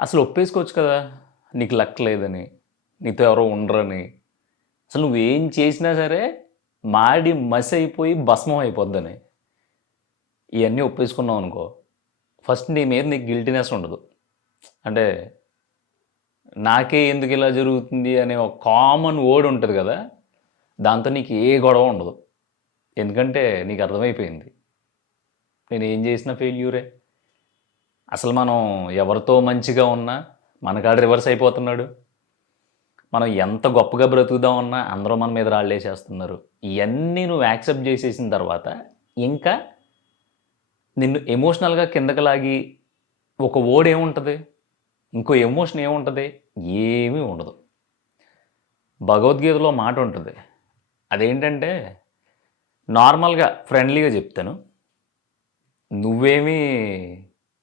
అసలు ఒప్పేసుకోవచ్చు కదా! నీకు లక్ లేదని, నీతో ఎవరో ఉండరని. అసలు నువ్వేం చేసినా సరే మాడి మసైపోయి భస్మం అయిపోద్దని. ఇయన్నీ ఒప్పేసుకున్నావనుకో, ఫస్ట్ నీ మీద నీకు గిల్టీనెస్ ఉండదు. అంటే నాకే ఎందుకిలా జరుగుతుంది అనే ఒక కామన్ వర్డ్ ఉంటది కదా! దాంతో నీకు ఏ గొడవ ఉండదు. ఎందుకంటే నీకు అర్థమైపోయింది. నేనేం చేసినా ఫెయిల్యూరే. అసలు మనం ఎవరితో మంచిగా ఉన్నా మనకాడు రివర్స్ అయిపోతున్నాడు. మనం ఎంత గొప్పగా బ్రతుకుదామన్నా అందరూ మన మీద రాళ్ళేసేస్తున్నారు. ఇయన్నీ నువ్వు యాక్సెప్ట్ చేసేసిన తర్వాత ఇంకా నిన్ను ఎమోషనల్‌గా కిందకి లాగి ఒక వర్డ్ ఏముంటది? ఇంకో ఎమోషన్ ఏముంటది? ఏమీ ఉండదు. భగవద్గీతలో మాట ఉంటది. అదేంటంటే నార్మల్‌గా ఫ్రెండ్లీగా చెప్తాను. నువ్వేమీ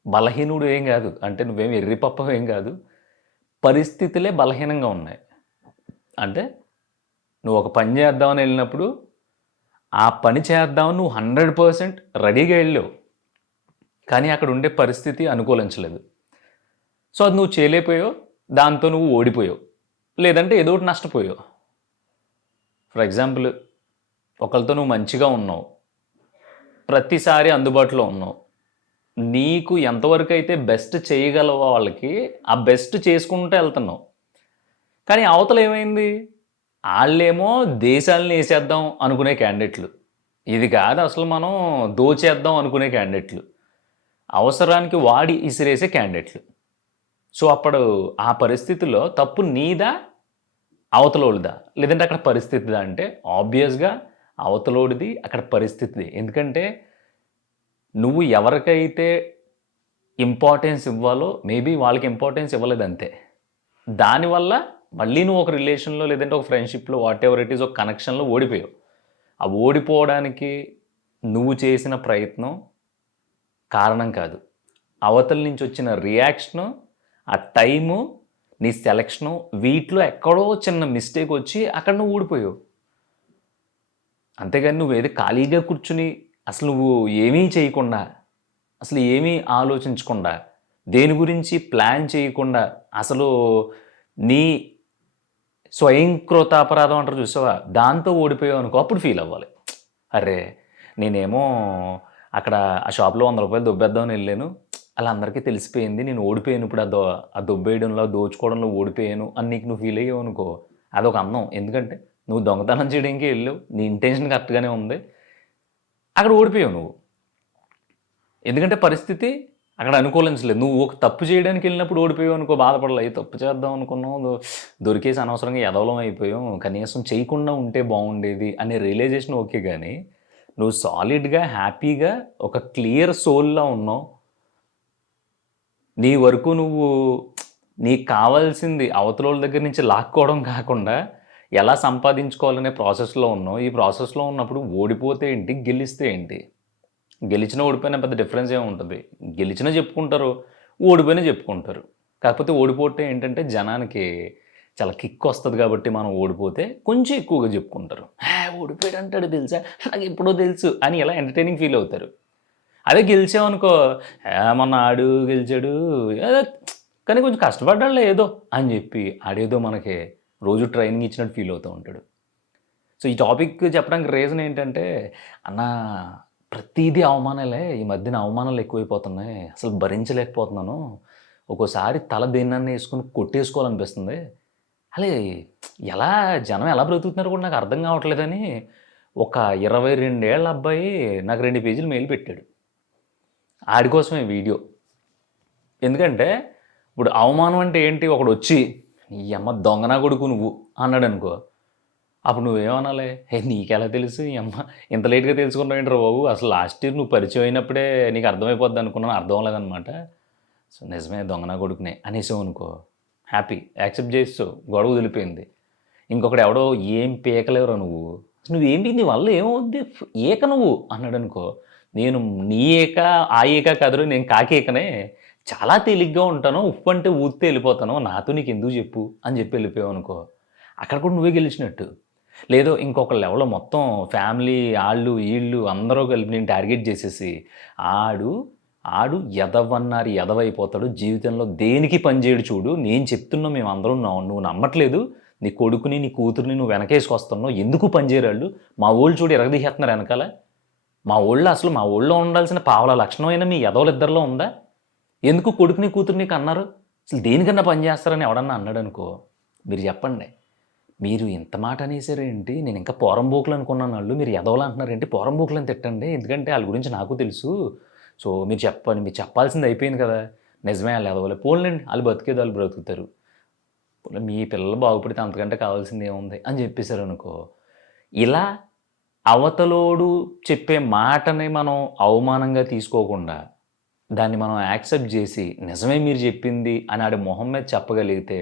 బలహీనుడు ఏం కాదు. అంటే నువ్వేమి ఎర్రిపప్పవేం కాదు. పరిస్థితులే బలహీనంగా ఉన్నాయి. అంటే నువ్వు ఒక పని చేద్దామని వెళ్ళినప్పుడు ఆ పని చేద్దామని నువ్వు 100% రెడీగా వెళ్ళావు. కానీ అక్కడ ఉండే పరిస్థితి అనుకూలించలేదు. సో అది నువ్వు చేయలేకపోయావు. దాంతో నువ్వు ఓడిపోయావు. లేదంటే ఏదో ఒకటి నష్టపోయావు. ఫర్ ఎగ్జాంపుల్ ఒకళ్ళతో నువ్వు మంచిగా ఉన్నావు. ప్రతిసారి అందుబాటులో ఉన్నావు. నీకు ఎంతవరకు అయితే బెస్ట్ చేయగలవో వాళ్ళకి ఆ బెస్ట్ చేసుకుంటూ వెళ్తున్నావు. కానీ అవతల ఏమైంది? వాళ్ళేమో దేశాలను వేసేద్దాం అనుకునే క్యాండిడేట్లు. ఇది కాదు అసలు మనం దోచేద్దాం అనుకునే క్యాండిడేట్లు. అవసరానికి వాడి ఇసిరేసే క్యాండిడేట్లు. సో అప్పుడు ఆ పరిస్థితిలో తప్పు నీదా అవతలోడిదా? లేదంటే అక్కడ పరిస్థితిదా అంటే ఆబ్వియస్గా అవతలోడిది, అక్కడ పరిస్థితిది. ఎందుకంటే నువ్వు ఎవరికైతే ఇంపార్టెన్స్ ఇవ్వాలో మేబీ వాళ్ళకి ఇంపార్టెన్స్ ఇవ్వలేదు అంతే. దానివల్ల మళ్ళీ నువ్వు ఒక రిలేషన్లో లేదంటే ఒక ఫ్రెండ్షిప్లో వాట్ ఎవర్ ఇట్ ఈస్ ఒక కనెక్షన్లో ఓడిపోయావు. ఆ ఓడిపోవడానికి నువ్వు చేసిన ప్రయత్నం కారణం కాదు. అవతల నుంచి వచ్చిన రియాక్షను, ఆ టైము, నీ సెలక్షను, వీటిలో ఎక్కడో చిన్న మిస్టేక్ వచ్చి అక్కడ నువ్వు ఊడిపోయావు. అంతేగాని నువ్వేది ఖాళీగా కూర్చుని అసలు నువ్వు ఏమీ చేయకుండా, అసలు ఏమీ ఆలోచించకుండా, దేని గురించి ప్లాన్ చేయకుండా అసలు నీ స్వయంకృతాపరాధం అంటారు చూసావా, దాంతో ఓడిపోయావు అనుకో, అప్పుడు ఫీల్ అవ్వాలి. అరే నేనేమో అక్కడ ఆ షాప్లో 100 రూపాయలు దొబ్బేద్దామని వెళ్ళాను, అలా అందరికీ తెలిసిపోయింది, నేను ఓడిపోయాను, ఇప్పుడు ఆ దొబ్బేయడంలో దోచుకోవడంలో ఓడిపోయాను అని నీకు నువ్వు ఫీల్ అయ్యావు అనుకో, అదొక అందం. ఎందుకంటే నువ్వు దొంగతనం చేయడానికి వెళ్ళావు, నీ ఇంటెన్షన్ కరెక్ట్గానే ఉంది, అక్కడ ఓడిపోయావు నువ్వు. ఎందుకంటే పరిస్థితి అక్కడ అనుకూలించలేదు. నువ్వు ఒక తప్పు చేయడానికి వెళ్ళినప్పుడు ఓడిపోయావు అనుకో, బాధపడలేదు. తప్పు చేద్దాం అనుకున్నావు, దొరికేసి అనవసరంగా ఎదవలం అయిపోయాం, కనీసం చేయకుండా ఉంటే బాగుండేది అనే రియలైజేషన్ ఓకే. కానీ నువ్వు సాలిడ్గా హ్యాపీగా ఒక క్లియర్ సోల్లా ఉన్నావు. నీ వరకు నువ్వు నీకు కావాల్సింది అవతల దగ్గర నుంచి లాక్కోవడం కాకుండా ఎలా సంపాదించుకోవాలనే ప్రాసెస్లో ఉన్నావు. ఈ ప్రాసెస్లో ఉన్నప్పుడు ఓడిపోతే ఏంటి, గెలిస్తే ఏంటి? గెలిచినా ఓడిపోయినా పెద్ద డిఫరెన్స్ ఏముంటుంది? గెలిచినా చెప్పుకుంటారు, ఓడిపోయినా చెప్పుకుంటారు. కాకపోతే ఓడిపోతే ఏంటంటే జనానికి చాలా కిక్ వస్తుంది కాబట్టి మనం ఓడిపోతే కొంచెం ఎక్కువగా చెప్పుకుంటారు. ఓడిపోయాడు అంటాడు తెలుసా, నాకు ఎప్పుడో తెలుసు అని ఎలా ఎంటర్టైనింగ్ ఫీల్ అవుతారు. అదే గెలిచామనుకో, మొన్న ఆడు గెలిచాడు కానీ కొంచెం కష్టపడ్డాడులే ఏదో అని చెప్పి ఆడేదో మనకి రోజు ట్రైనింగ్ ఇచ్చినట్టు ఫీల్ అవుతూ ఉంటాడు. సో ఈ టాపిక్ చెప్పడానికి రీజన్ ఏంటంటే, అన్న ప్రతిదీ అవమానాలే, ఈ మధ్యన అవమానాలు ఎక్కువైపోతున్నాయి, అసలు భరించలేకపోతున్నాను, ఒక్కోసారి తల దేన్నన్నా వేసుకుని కొట్టేసుకోవాలనిపిస్తుంది, అలే ఎలా జనం ఎలా బ్రతుకుతున్నారు కూడా నాకు అర్థం కావట్లేదని ఒక 22 ఏళ్ళ అబ్బాయి నాకు 2 పేజీలు మెయిల్ పెట్టాడు. ఆడి కోసమే వీడియో. ఎందుకంటే ఇప్పుడు అవమానం అంటే ఏంటి, ఒకడు వచ్చి ఈ అమ్మ దొంగనా కొడుకు నువ్వు అన్నాడు అనుకో, అప్పుడు నువ్వేమనాలి, నీకెలా తెలుసు ఈ అమ్మ, ఇంత లేట్గా తెలుసుకున్నావు ఏంట్రా బాబు, అసలు లాస్ట్ ఇయర్ నువ్వు పరిచయం అయినప్పుడే నీకు అర్థమైపోద్ది అనుకున్నాను, అర్థం లేదనమాట, సో నిజమే దొంగనా కొడుకునే అనేసావు అనుకో, హ్యాపీ యాక్సెప్ట్ చేస్తావు, గొడవ వదిలిపోయింది. ఇంకొకటి ఎవడో ఏం పీకలేవురా నువ్వేంటి నీ వల్ల ఏమవుద్ది ఏక నువ్వు అన్నాడు అనుకో, నేను నీ ఏక ఆ ఏక కదరు, నేను కాకేకనే, చాలా తేలిగ్గా ఉంటాను, ఉప్పు అంటే ఊస్తే వెళ్ళిపోతాను, నాతో నీకు ఎందుకు చెప్పు అని చెప్పి వెళ్ళిపోయావు అనుకో, అక్కడ కూడా నువ్వే గెలిచినట్టు. లేదో ఇంకొకళ్ళు ఎవరో మొత్తం ఫ్యామిలీ వాళ్ళు వీళ్ళు అందరూ కలిపి నేను టార్గెట్ చేసేసి ఆడు ఆడు ఎదవన్నారు ఎదవైపోతాడు, జీవితంలో దేనికి పనిచేయడు చూడు. నేను చెప్తున్నా, మేము అందరం నువ్వు నమ్మట్లేదు. నీ కొడుకుని నీ కూతుర్ని నువ్వు వెనకేసుకొస్తున్నావు, ఎందుకు పనిచేయరాళ్ళు? మా ఊళ్ళు చూడు ఎరగదీసేస్తున్నారు వెనకాల. మా ఊళ్ళో ఉండాల్సిన పావల లక్షణమైన మీ ఎదవలిద్దరిలో ఉందా? ఎందుకు కొడుకుని కూతుర్ని అన్నారు? అసలు దేనికన్నా పని చేస్తారని ఎవడన్నా అన్నాడు అనుకో, మీరు చెప్పండి. మీరు ఇంత మాట అనేసారేంటి? నేను ఇంకా పోరంబోకులు అనుకున్నాను. వాళ్ళు మీరు ఎదవలు అంటున్నారేంటి? పోరంబోకులు అని తిట్టండి, ఎందుకంటే వాళ్ళ గురించి నాకు తెలుసు. సో మీరు చెప్పాల్సింది అయిపోయింది కదా. నిజమే, వాళ్ళు ఎదవలే, పోన్లేండి, వాళ్ళు బతికేది వాళ్ళు బ్రతుకుతారు, మీ పిల్లలు బాగుపడితే అంతకంటే కావాల్సింది ఏముంది అని చెప్పేశారు అనుకో. ఇలా అవతలోడు చెప్పే మాటని మనం అవమానంగా తీసుకోకుండా దాన్ని మనం యాక్సెప్ట్ చేసి నిజమే మీరు చెప్పింది అని ఆడి మొహం మీద చెప్పగలిగితే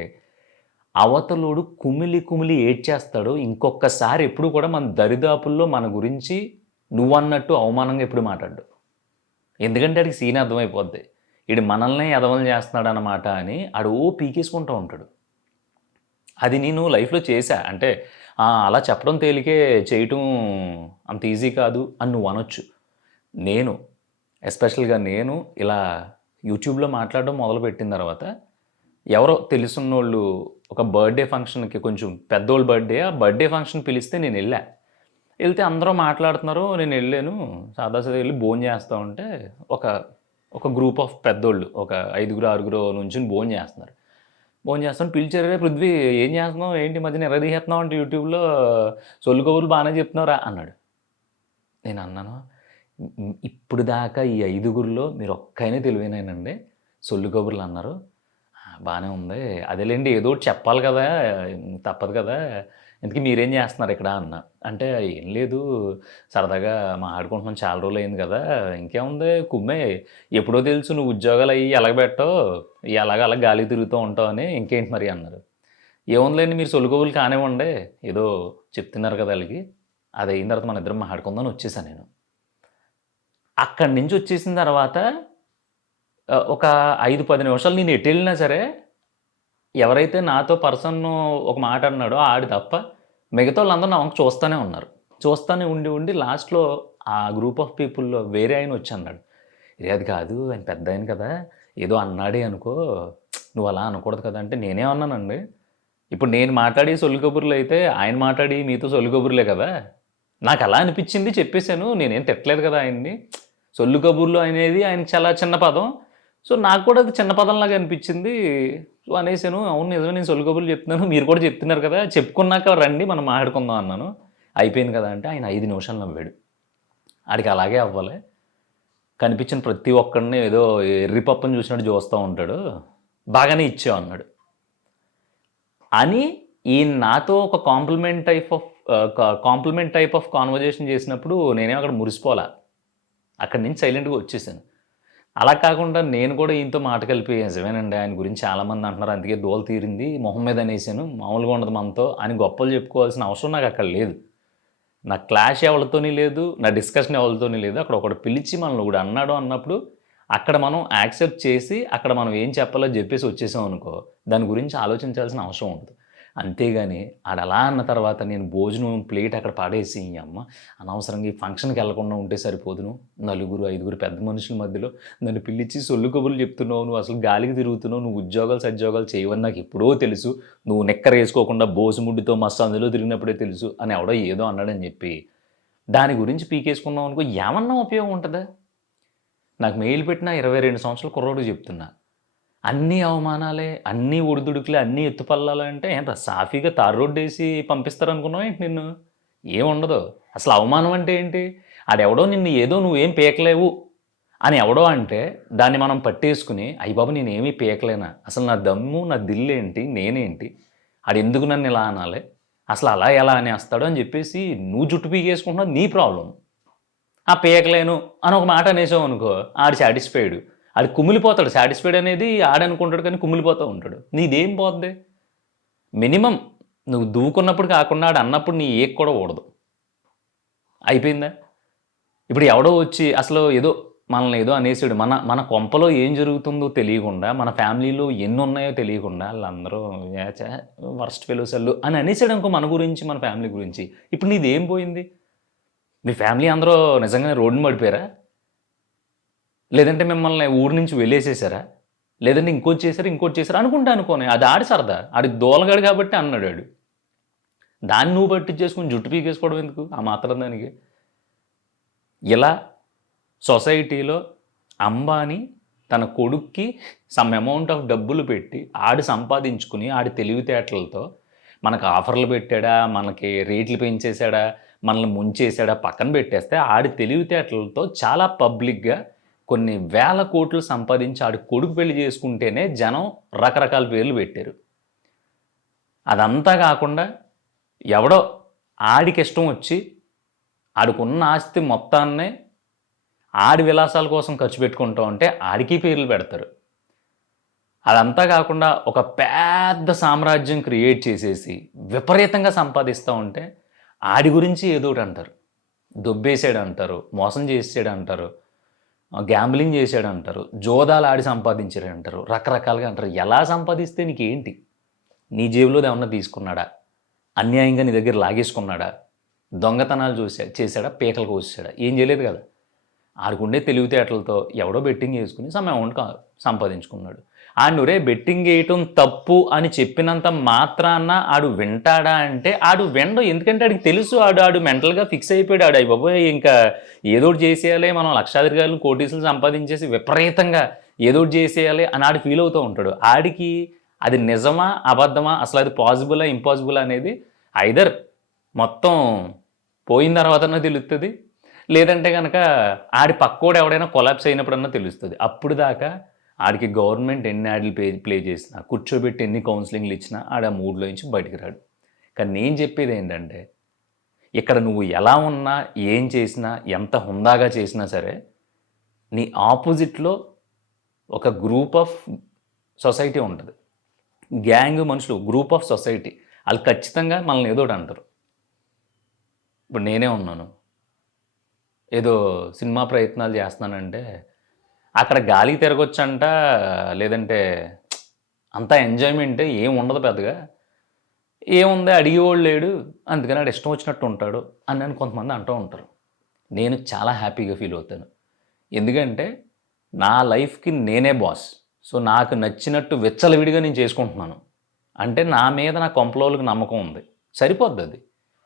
అవతలోడు కుమిలి ఏడ్చేస్తాడు. ఇంకొకసారి ఎప్పుడు కూడా మన దరిదాపుల్లో మన గురించి నువ్వన్నట్టు అవమానంగా ఎప్పుడు మాట్లాడు. ఎందుకంటే ఆడికి సీన్ అర్థమైపోద్ది, వీడు మనల్నే ఎదవలు చేస్తున్నాడు అన్నమాట అని ఆడు పీకేసుకుంటూ ఉంటాడు. అది నేను లైఫ్లో చేశా. అంటే అలా చెప్పడం తేలికే, చేయటం అంత ఈజీ కాదు అని నువ్వు అనొచ్చు. ఎస్పెషల్గా నేను ఇలా యూట్యూబ్లో మాట్లాడడం మొదలుపెట్టిన తర్వాత ఎవరో తెలుసున్నోళ్ళు ఒక బర్త్డే ఫంక్షన్కి, కొంచెం పెద్దోళ్ళ ఆ బర్త్డే ఫంక్షన్ పిలిస్తే నేను వెళ్తే అందరూ మాట్లాడుతున్నారు, నేను వెళ్ళాను. సాదాసీదా వెళ్ళి భోజనం చేస్తూ ఉంటే ఒక గ్రూప్ ఆఫ్ పెద్దోళ్ళు, ఒక 5-6 నుంచి భోజనం చేస్తున్నారు. భోజనం చేస్తాను, పిలిచారు, పృథ్వీ ఏం చేస్తున్నావు, ఏంటి మధ్యన ఎర్రదీసేస్తున్నావు అంటే యూట్యూబ్లో సొల్లు కబుర్లు బాగానే చెప్తున్నావురా అన్నాడు. నేను అన్నాను, ఇప్పుడు దాకా ఈ 5 మీరు ఒక్కైనా తెలివైనానండి, సొల్లు కబుర్లు అన్నారు, బాగానే ఉంది, అదేలేండి ఏదో ఒకటి చెప్పాలి కదా, తప్పదు కదా, ఇంతకీ మీరేం చేస్తున్నారు ఇక్కడ అన్న. అంటే ఏం లేదు, సరదాగా మాట్లాడుకుంటున్నాం, చాలా రోజులు అయింది కదా, ఇంకేముంది కుమ్మే, ఎప్పుడో తెలుసు నువ్వు ఉద్యోగాలు అయ్యి ఎలాగబెట్టవు, అలా గాలి తిరుగుతూ ఉంటావు అని, ఇంకేంటి మరి అన్నారు. ఏముందిలేండి మీరు సొలుగోబులు కానివ్వండి, ఏదో చెప్తున్నారు కదా వాళ్ళకి, అది అయిన తర్వాత మన ఇద్దరం మాట్లాడుకుందామని వచ్చేసాను నేను. అక్కడి నుంచి వచ్చేసిన తర్వాత ఒక 5-10 నిమిషాలు నేను ఎటు వెళ్ళినా సరే, ఎవరైతే నాతో పర్సన్ ఒక మాట అన్నాడో ఆడి తప్ప మిగతా వాళ్ళందరూ నా వంక చూస్తూనే ఉన్నారు. చూస్తూనే ఉండి లాస్ట్లో ఆ గ్రూప్ ఆఫ్ పీపుల్లో వేరే ఆయన వచ్చి అన్నాడు, అది కాదు, ఆయన పెద్ద ఆయన కదా, ఏదో అన్నాడే అనుకో, నువ్వు అలా అనకూడదు కదా అంటే, నేనేమన్నానండి, ఇప్పుడు నేను మాట్లాడి సొల్లు కబుర్లు అయితే ఆయన మాట్లాడి మీతో సొల్లు కబుర్లే కదా, నాకు అలా అనిపించింది చెప్పేశాను, నేనేం తిట్టలేదు కదా ఆయన్ని. సొల్లు కబుర్లు అనేది ఆయనకి చాలా చిన్న పదం, సో నాకు కూడా అది చిన్న పదంలాగా అనిపించింది, సో అనేసాను. అవును నిజమే, నేను సొల్లు కబుర్లు చెప్తున్నాను, మీరు కూడా చెప్తున్నారు కదా, చెప్పుకున్నాక రండి మనం మాట్లాడుకుందాం అన్నాను. అయిపోయింది కదా అంటే ఆయన 5 నిమిషాలు నవ్వాడు. ఆడికి అలాగే అవ్వాలి, కనిపించిన ప్రతి ఒక్కడిని ఏదో ఎర్రిపప్పని చూసినట్టు చూస్తూ ఉంటాడు, బాగానే ఇచ్చావు అన్నాడు అని. ఈయన నాతో ఒక కాంప్లిమెంట్ టైప్ ఆఫ్ కాన్వర్జేషన్ చేసినప్పుడు నేనేం అక్కడ మురిసిపోలే, అక్కడి నుంచి సైలెంట్గా వచ్చేసాను. అలా కాకుండా నేను కూడా ఈయనతో మాట కలిపి, నిజమేనండి ఆయన గురించి చాలామంది అంటున్నారు, అందుకే దోల తీరింది మొహం మీద అనేసాను, మామూలుగా ఉండదు మనతో అని గొప్పలు చెప్పుకోవాల్సిన అవసరం నాకు అక్కడ లేదు. నా క్లాష్ ఎవరితోని లేదు, నా డిస్కషన్ ఎవరితోని లేదు. అక్కడ ఒకటి పిలిచి మనల్ని ఒకటి అన్నాడు అన్నప్పుడు అక్కడ మనం యాక్సెప్ట్ చేసి అక్కడ మనం ఏం చెప్పాలో చెప్పేసి వచ్చేసాం అనుకో, దాని గురించి ఆలోచించాల్సిన అవసరం ఉంటుంది. అంతేగాని ఆడలా అన్న తర్వాత నేను భోజనం ప్లేట్ అక్కడ పాడేసి, అమ్మ అనవసరంగా ఈ ఫంక్షన్కి వెళ్లకుండా ఉంటే సరిపోదును, 4-5 పెద్ద మనుషుల మధ్యలో నన్ను పిలిచి సొల్లు కబుర్లు చెప్తున్నావు, నువ్వు అసలు గాలికి తిరుగుతున్నావు, నువ్వు ఉద్యోగాలు చేయవని నాకు ఎప్పుడో తెలుసు, నువ్వు నెక్కర వేసుకోకుండా బోసుముడ్డితో మస్తు అందులో తిరిగినప్పుడే తెలుసు అని ఎవడో ఏదో అన్నాడని చెప్పి దాని గురించి పీకేసుకున్నావు అనుకో, ఏమన్నా ఉపయోగం ఉంటుందా? నాకు మెయిల్ పెట్టిన 22 సంవత్సరాల కుర్రోడు చెప్తున్నా, అన్నీ అవమానాలే, అన్నీ ఒడిదుడుకులే, అన్నీ ఎత్తుపల్లాలు అంటే ఏంట సాఫీగా తారు రోడ్డు వేసి పంపిస్తారనుకున్నావు ఏంటి నిన్ను? ఏముండదు. అసలు అవమానం అంటే ఏంటి? ఆడెవడో నిన్ను ఏదో నువ్వేం పీకలేవు అని ఎవడో అంటే దాన్ని మనం పట్టేసుకుని, అయ్య బాబు నేనేమీ పీకలేనా, అసలు నా దమ్ము నా దిల్లేంటి, నేనేంటి, ఆడెందుకు నన్ను ఇలా అనాలి, అసలు అలా ఎలా అనేస్తాడు అని చెప్పేసి నువ్వు జుట్టు పీకేసుకుంటున్నావు, నీ ప్రాబ్లం. పీకలేను అని ఒక మాట అనేసావు అనుకో, ఆడు సాటిస్ఫైడ్, ఆడు కుమిలిపోతాడు. సాటిస్ఫైడ్ అనేది ఆడనుకుంటాడు కానీ కుమిలిపోతూ ఉంటాడు. నీదేం పోద్ది? మినిమం నువ్వు దూకున్నప్పుడు కాకుండా ఆడు అన్నప్పుడు నీ ఏక్ కూడా ఊడదు. అయిపోయిందా? ఇప్పుడు ఎవడో వచ్చి అసలు మనల్ని ఏదో అనేసాడు, మన కొంపలో ఏం జరుగుతుందో తెలియకుండా, మన ఫ్యామిలీలో ఎన్ని ఉన్నాయో తెలియకుండా వాళ్ళందరూ వర్స్ట్ ఫెలోస్ అల్లు అని అనేసాడు అనుకో మన గురించి, మన ఫ్యామిలీ గురించి. ఇప్పుడు నీదేం పోయింది? మీ ఫ్యామిలీ అందరూ నిజంగానే రోడ్డున పడిపోయారా? లేదంటే మిమ్మల్ని ఊరు నుంచి వెళ్ళేసేసారా? లేదంటే ఇంకోటి చేశారా అనుకుంటా అనుకోని. అది ఆడి సరదా. ఆడి దూలగాడు కాబట్టి అన్నాడు ఆడు. దాన్ని నువ్వు పట్టించేసుకొని జుట్టు పీకేసుకోవడం ఎందుకు ఆ మాత్రం దానికి? ఇలా సొసైటీలో అంబానీ తన కొడుక్కి సమ్ అమౌంట్ ఆఫ్ డబ్బులు పెట్టి ఆడు సంపాదించుకుని ఆడి తెలివితేటలతో మనకు ఆఫర్లు పెట్టాడా, మనకి రేట్లు పెంచేశాడా, మనల్ని ముంచేశాడా పక్కన పెట్టేస్తే ఆడి తెలివితేటలతో చాలా పబ్లిక్గా కొన్ని వేల కోట్లు సంపాదించి ఆడి కొడుకు పెళ్లి చేసుకుంటేనే జనం రకరకాల పేర్లు పెట్టారు. అదంతా కాకుండా ఎవడో ఆడికి ఇష్టం వచ్చి ఆడికున్న ఆస్తి మొత్తాన్నే ఆడి విలాసాల కోసం ఖర్చు పెట్టుకుంటూ ఉంటే ఆడికి పేర్లు పెడతారు. అదంతా కాకుండా ఒక పెద్ద సామ్రాజ్యం క్రియేట్ చేసేసి విపరీతంగా సంపాదిస్తూ ఉంటే ఆడి గురించి ఏదో ఒకటి అంటారు. దొబ్బేసాడు అంటారు, మోసం చేసాడు అంటారు, గ్యాంబ్లింగ్ చేసాడు అంటారు, జోదాలు ఆడి సంపాదించాడు అంటారు, రకరకాలుగా అంటారు. ఎలా సంపాదిస్తే నీకేంటి? నీ జేబులో ఏమన్నా తీసుకున్నాడా? అన్యాయంగా నీ దగ్గర లాగేసుకున్నాడా? దొంగతనాలు చేశాడా? పీకలు కోసాడా? ఏం చేయలేదు కదా. ఆడుకుండే తెలివితేటలతో ఎవడో బెట్టింగ్ చేసుకుని సమ్ అమౌంట్ సంపాదించుకున్నాడు. ఆడురే బెట్టింగ్ వేయటం తప్పు అని చెప్పినంత మాత్రాన ఆడు వింటాడా అంటే ఆడు వినడు. ఎందుకంటే ఆడికి తెలుసు ఆడు మెంటల్గా ఫిక్స్ అయిపోయాడు. ఆడు అయిపోయి ఇంకా ఏదోటి చేసేయాలి, మనం లక్షాధికారులు కోటీసులు సంపాదించేసి విపరీతంగా ఏదోటి చేసేయాలి అని ఆడు ఫీల్ అవుతూ ఉంటాడు. ఆడికి అది నిజమా అబద్ధమా, అసలు అది పాసిబులా ఇంపాసిబుల్ అనేది ఐదర్ మొత్తం పోయిన తర్వాతనే తెలుస్తుంది, లేదంటే కనుక ఆడి పక్కోడు ఎవడైనా కొలాప్స్ అయినప్పుడన్నా తెలుస్తుంది. అప్పుడు దాకా ఆడికి గవర్నమెంట్ ఎన్ని యాడ్లు ప్లే చేసినా, కూర్చోబెట్టి ఎన్ని కౌన్సిలింగ్లు ఇచ్చినా ఆడ ఆ మూడ్లో నుంచి బయటికి రాడు. కానీ నేను చెప్పేది ఏంటంటే ఇక్కడ నువ్వు ఎలా ఉన్నా, ఏం చేసినా, ఎంత హుందాగా చేసినా సరే నీ ఆపోజిట్లో ఒక గ్రూప్ ఆఫ్ సొసైటీ ఉంటుంది. గ్యాంగ్ మనుషులు, గ్రూప్ ఆఫ్ సొసైటీ, వాళ్ళు ఖచ్చితంగా మనల్ని ఏదో ఒకటి అంటారు. ఇప్పుడు నేనే ఉన్నాను, ఏదో సినిమా ప్రయత్నాలు చేస్తున్నానంటే అక్కడ గాలికి తిరగొచ్చంట, లేదంటే అంతా ఎంజాయ్మెంటే ఏం ఉండదు పెద్దగా, ఏముంది అడిగేవాళ్ళు లేడు, అందుకని ఆడు ఇష్టం వచ్చినట్టు ఉంటాడు అని కొంతమంది అంటూ ఉంటారు. నేను చాలా హ్యాపీగా ఫీల్ అవుతాను. ఎందుకంటే నా లైఫ్కి నేనే బాస్. సో నాకు నచ్చినట్టు విచ్చలవిడిగా నేను చేసుకుంటున్నాను అంటే నా మీద నా కొంపలోళ్ళకి నమ్మకం ఉంది, సరిపోద్ది అది.